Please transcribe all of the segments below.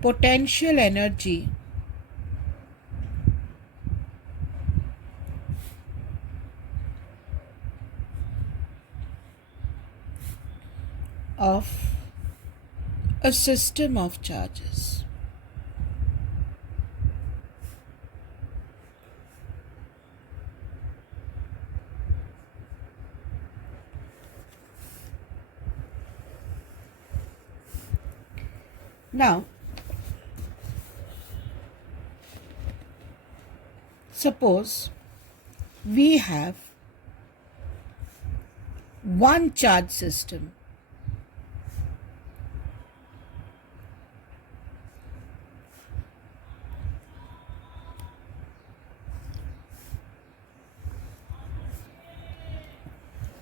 potential energy of a system of charges. Now, suppose we have one charge system.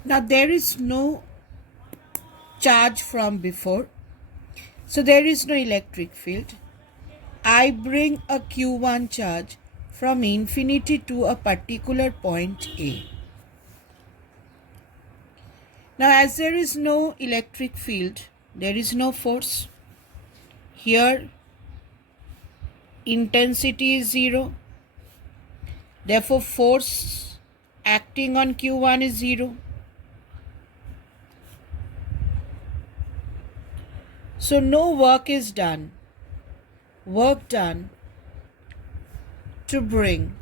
Now there is no charge from before, so there is no electric field. I bring a Q1 charge from infinity to a particular point A. Now as there is no electric field, there is no force. Here intensity is 0. Therefore force acting on Q1 is 0. So no work is done. Work done to bring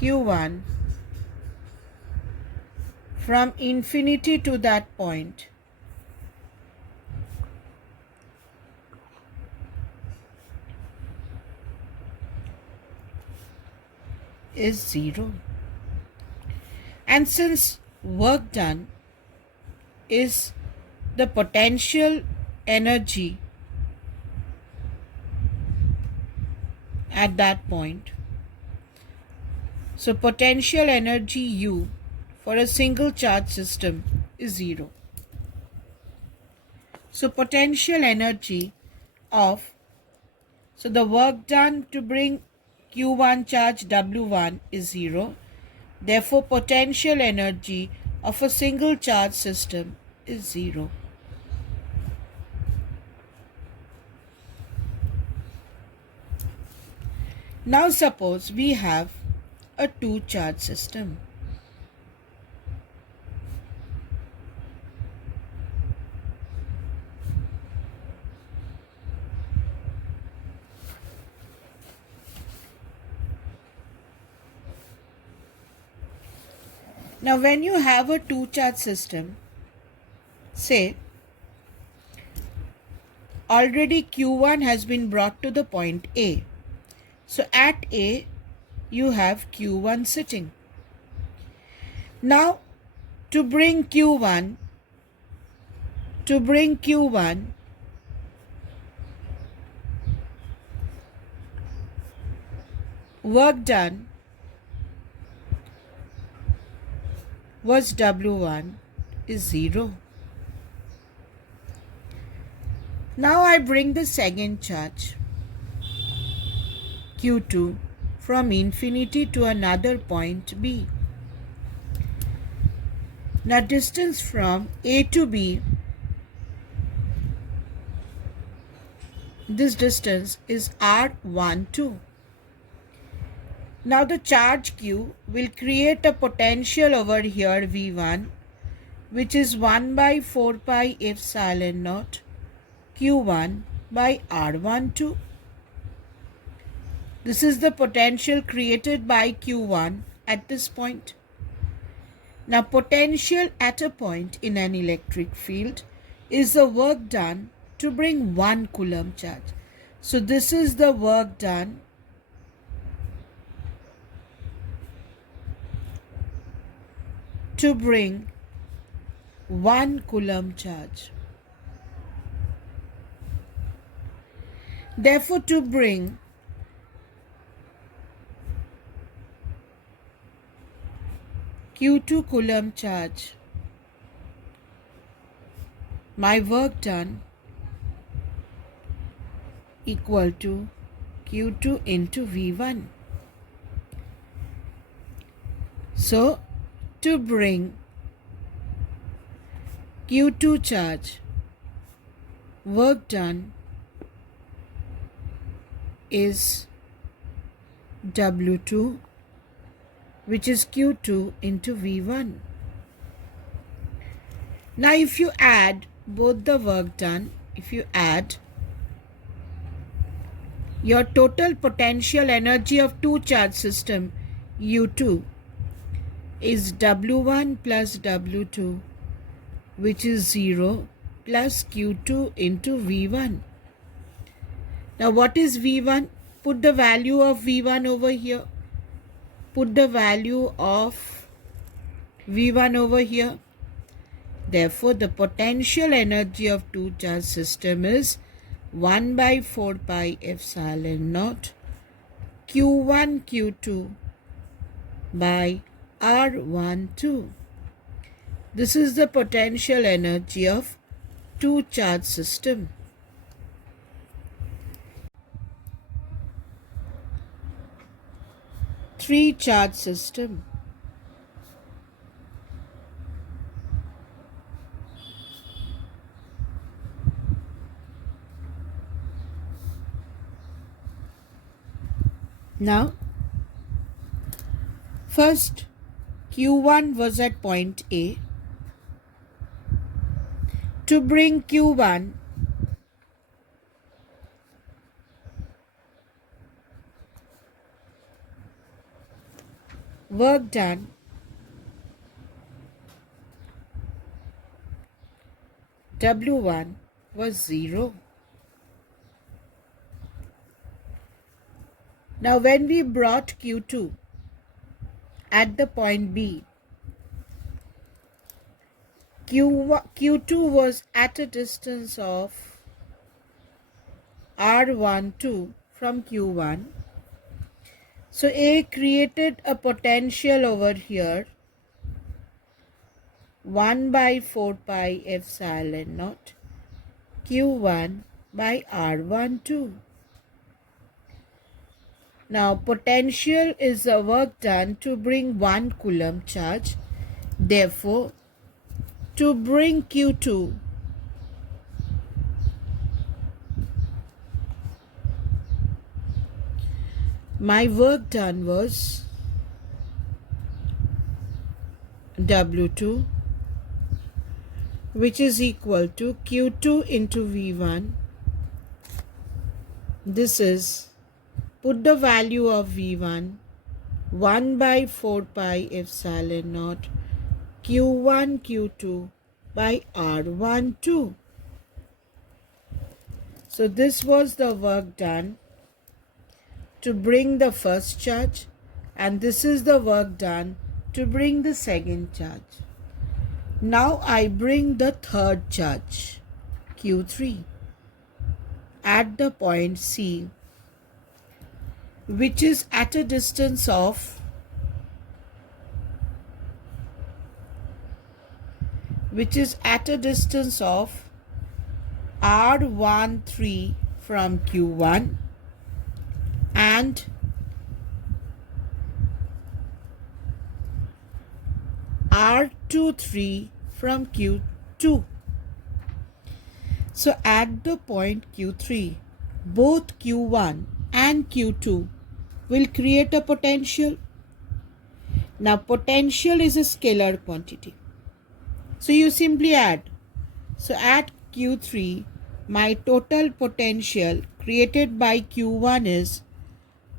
Q1 from infinity to that point is 0. And since work done is the potential energy at that point, so potential energy U for a single charge system is 0. So potential energy of, so the work done to bring Q1 charge W1 is 0. Therefore potential energy of a single charge system is 0. Now suppose we have a two charge system. Now when you have a two charge system, say already Q1 has been brought to the point A. So at A you have Q1 sitting. Now to bring Q1 work done was W1 is 0. Now I bring the second charge Q2 from infinity to another point B. Now distance from A to B, this distance is R12. Now the charge Q will create a potential over here V1, which is 1 by 4 pi epsilon naught Q1 by R12. This is the potential created by Q1 at this point. Now potential at a point in an electric field is the work done to bring 1 Coulomb charge. So this is the work done to bring 1 Coulomb charge. Therefore, to bring Q2 Coulomb charge, my work done equal to Q2 into V1. So, to bring Q2 charge work done is W2, which is Q2 into V1. Now if you add both the work done, if you add, your total potential energy of two charge system U2 is W1 plus W2, which is 0 plus Q2 into V1. Now what is V1? Put the value of V1 over here. Put the value of V1 over here. Therefore, the potential energy of two charge system is 1 by 4 pi epsilon naught Q1 Q2 by R12. This is the potential energy of two charge system. Three charge system. Now, first Q1 was at point A. To bring Q1 work done W1 was 0. Now when we brought Q2 at the point B, Q2 was at a distance of R12 from Q1. So A created a potential over here 1 by 4 pi epsilon naught Q1 by R12. Now potential is the work done to bring 1 coulomb charge. Therefore, to bring Q2 my work done was W2, which is equal to Q2 into V1. This is, put the value of V1 1 by 4 pi epsilon naught Q1 Q2 by R12. So this was the work done to bring the first charge, and this is the work done to bring the second charge. Now I bring the third charge Q3 at the point C, which is at a distance of R13 from Q1 and R23 from Q2. So at the point Q3, both Q1 and Q2 will create a potential. Now potential is a scalar quantity. So you simply add. So at Q3, my total potential created by Q1 is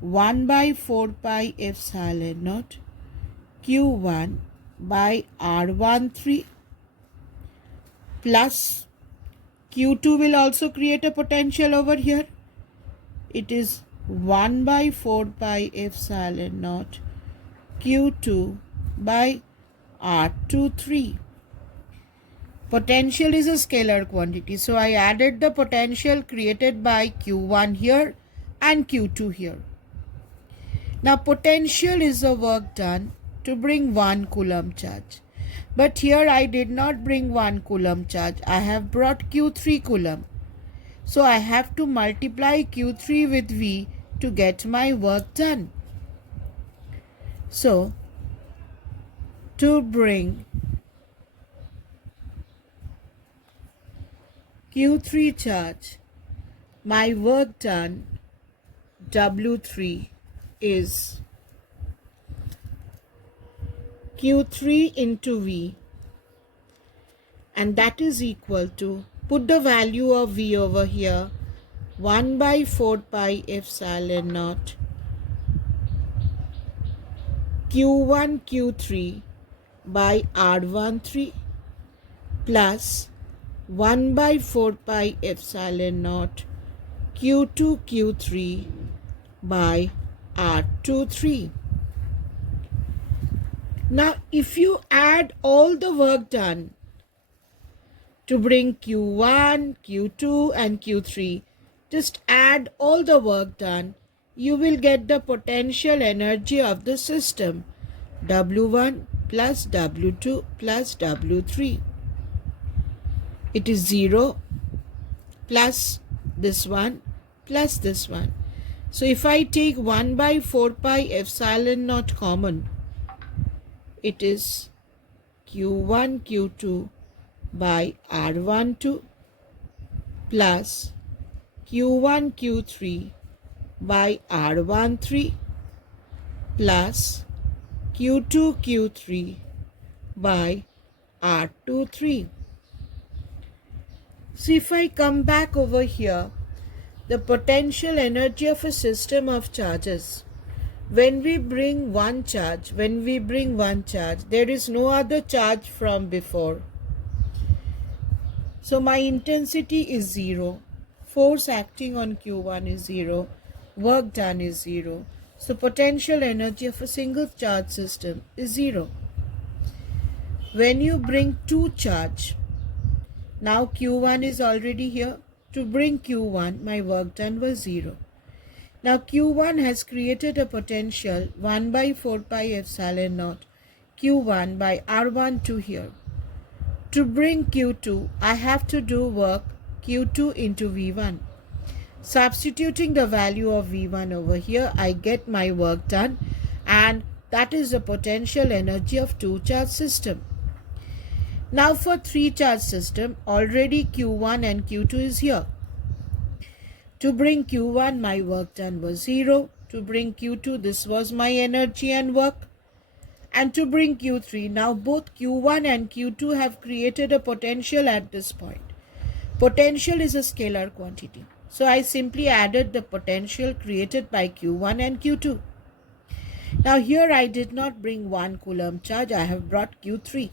1 by 4 pi epsilon naught Q1 by R13 plus Q2 will also create a potential over here. It is 1 by 4 pi epsilon naught Q2 by R23. Potential is a scalar quantity. So I added the potential created by Q1 here and Q2 here. Now potential is the work done to bring 1 coulomb charge. But here I did not bring 1 coulomb charge. I have brought Q3 coulomb. So I have to multiply Q3 with V to get my work done. So to bring Q3 charge, my work done W3 is Q3 into V, and that is equal to, put the value of V over here, 1 by 4 pi epsilon naught Q1 Q3 by R13 plus 1 by 4 pi epsilon naught Q2 Q3 by R23. Now if you add all the work done to bring Q1, Q2 and Q3, just add all the work done, you will get the potential energy of the system, W1 plus W2 plus W3. It is 0 plus this one plus this one. So if I take 1 by 4 pi epsilon naught common, it is Q1 Q2 by R12 plus Q1 Q3 by R13 plus Q2 Q3 by R23. So if I come back over here, the potential energy of a system of charges, when we bring one charge, there is no other charge from before. So my intensity is 0. Force acting on Q1 is 0. Work done is 0. So potential energy of a single charge system is 0. When you bring two charge, now Q1 is already here. To bring Q1, my work done was 0. Now Q1 has created a potential 1 by 4 pi epsilon naught Q1 by R12 here. To bring Q2, I have to do work Q2 into V1. Substituting the value of V1 over here, I get my work done, and that is the potential energy of two-charge system. Now for three-charge system, already Q1 and Q2 is here. To bring Q1, my work done was 0. To bring Q2, this was my energy and work. And to bring Q3, now both Q1 and Q2 have created a potential at this point. Potential is a scalar quantity. So I simply added the potential created by Q1 and Q2. Now here I did not bring 1 coulomb charge, I have brought Q3.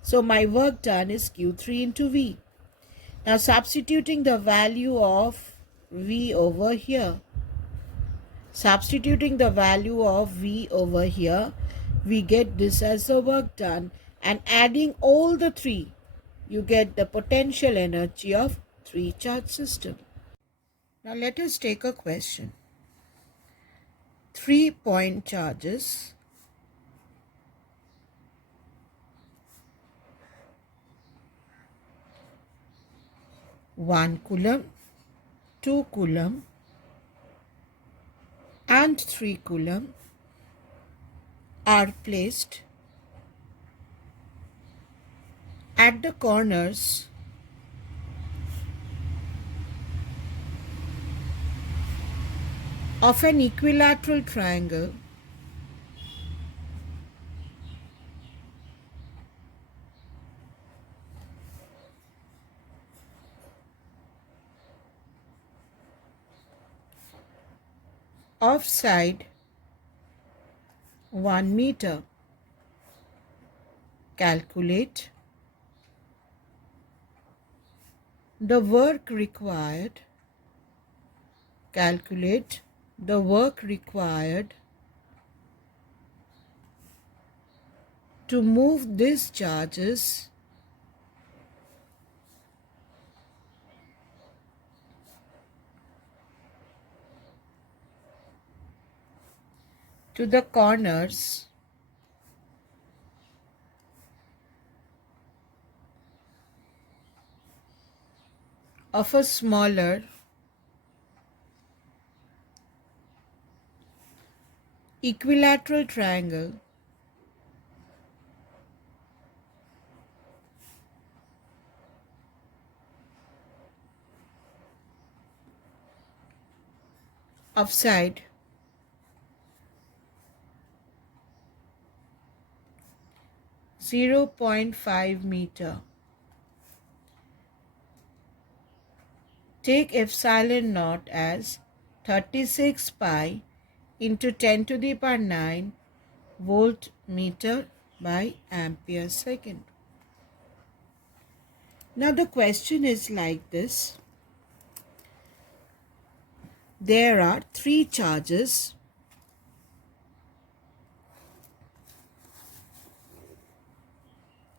So my work done is Q3 into V. Now substituting the value of V over here, we get this as the work done, and adding all the three, you get the potential energy of three-charge system. Now let us take a question. 3-point charges, one coulomb, 2 coulomb and 3 coulomb are placed at the corners of an equilateral triangle of side 1 meter. Calculate the work required. To move these charges to the corners of a smaller equilateral triangle of side (0.5 meter). Take epsilon naught as 36 pi into 10 to the power 9 volt meter by ampere second. Now the question is like this. There are three charges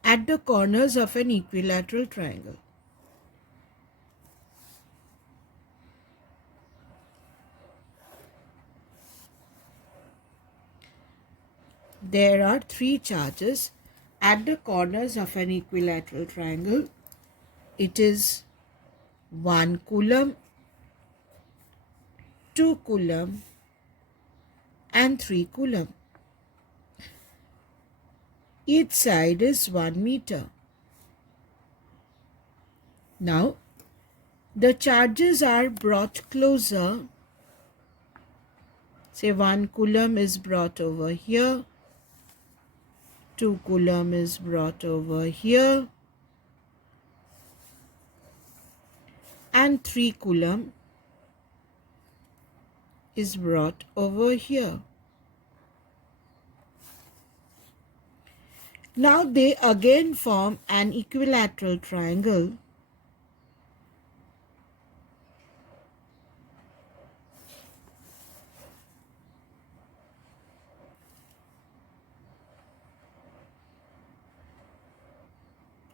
at the corners of an equilateral triangle. There are three charges at the corners of an equilateral triangle. It is 1 coulomb, 2 coulomb and 3 coulomb. Each side is 1 meter. Now, the charges are brought closer. Say 1 coulomb is brought over here, 2 coulomb is brought over here, and 3 coulomb is brought over here. Now they again form an equilateral triangle.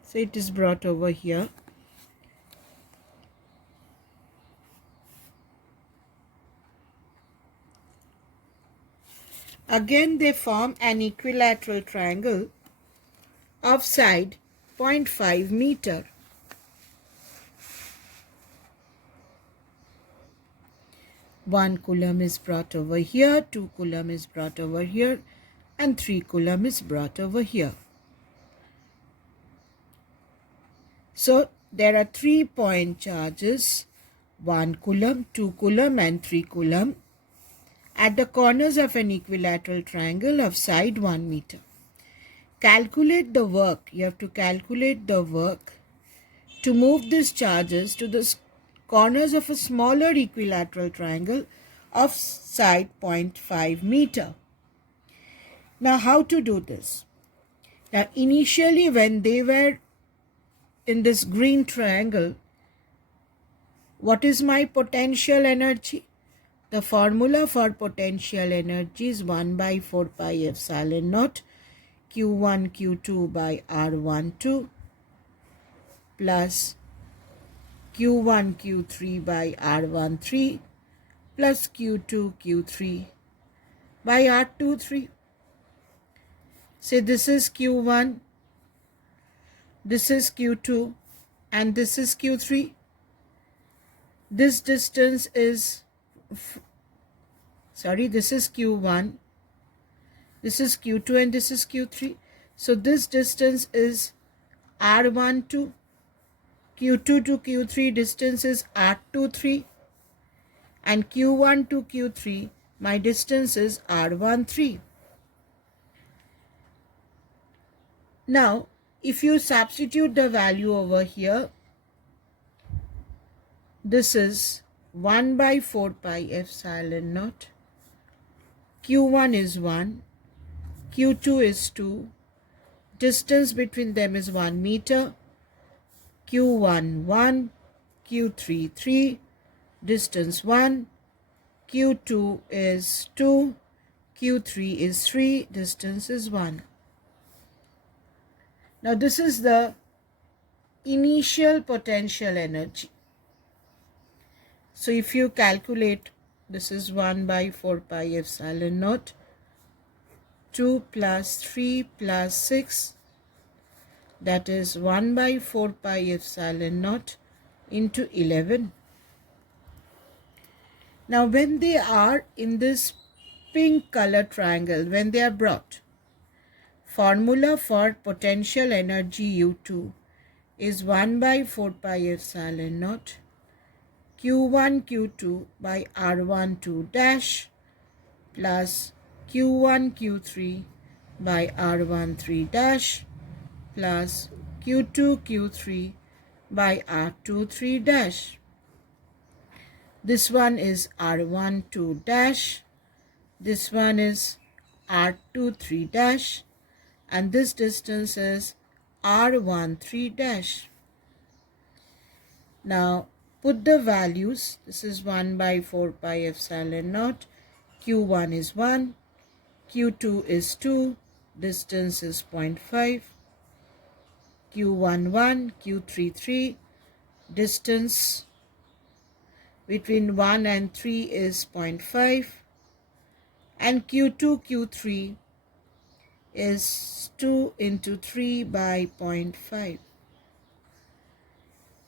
So it is brought over here. Again they form an equilateral triangle of side 0.5 meter. One coulomb is brought over here, 2 coulomb is brought over here, and 3 coulomb is brought over here. So there are 3 point charges, 1 coulomb, 2 coulomb and 3 coulomb at the corners of an equilateral triangle of side 1 meter. Calculate the work. You have to calculate the work to move these charges to the corners of a smaller equilateral triangle of side 0.5 meter. Now how to do this? Now initially when they were in this green triangle, what is my potential energy? The formula for potential energy is 1 by 4 pi epsilon naught Q1 Q2 by R12 plus Q1 Q3 by R13 plus Q2 Q3 by R23. Say this is Q1, this is Q2 and this is Q3. This distance is, this is Q1, this is Q2 and this is Q3. So this distance is R12. Q2 to Q3 distance is R23 and Q1 to Q3 my distance is R13. Now if you substitute the value over here, this is 1 by 4 pi epsilon naught. Q1 is 1, Q2 is 2, distance between them is 1 meter, Q1 1, Q3 3, distance 1, Q2 is 2, Q3 is 3, distance is 1. Now this is the initial potential energy. So if you calculate, this is 1 by 4 pi epsilon naught, 2 plus 3 plus 6, that is 1 by 4 pi epsilon naught into 11. Now when they are in this pink color triangle, when they are brought, formula for potential energy U2 is 1 by 4 pi epsilon naught Q1 Q2 by R12 dash plus Q1 Q3 by R13 dash plus Q2 Q3 by R23 dash. This one is R12 dash, this one is R23 dash, and this distance is R13 dash. Now put the values. This is 1 by 4 pi epsilon naught. Q1 is 1, Q2 is 2, distance is 0.5, Q1 1, Q3 3, distance between 1 and 3 is 0.5, and Q2 Q3 is 2 into 3 by 0.5.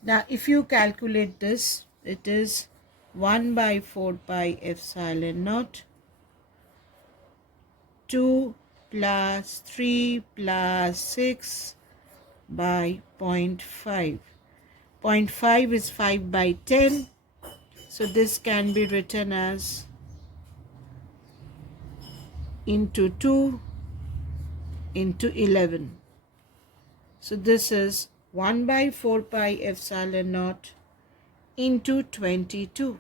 Now if you calculate this, it is 1 by 4 pi epsilon naught 2 plus 3 plus 6 by 0.5. 0.5 is 5 by 10. So this can be written as into 2 into 11. So this is 1 by 4 pi epsilon naught into 22.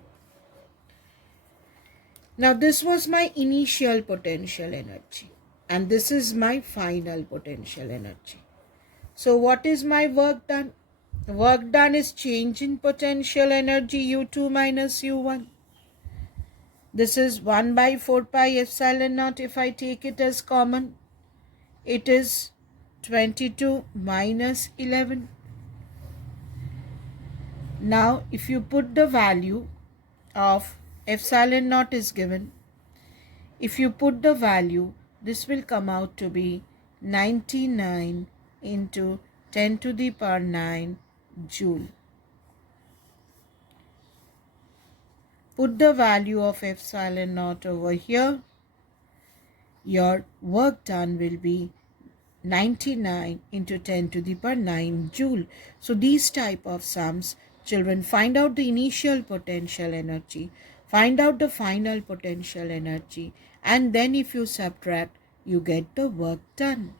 Now this was my initial potential energy and this is my final potential energy. So what is my work done? The work done is change in potential energy U2 minus U1. This is 1 by 4 pi epsilon naught. If I take it as common, it is 22 minus 11. Now if you put the value of epsilon naught is given, if you put the value, this will come out to be 99 into 10 to the power 9 joule. Put the value of epsilon naught over here. Your work done will be 99 into 10 to the power 9 joule. So these type of sums, children, find out the initial potential energy, find out the final potential energy, and then if you subtract, you get the work done.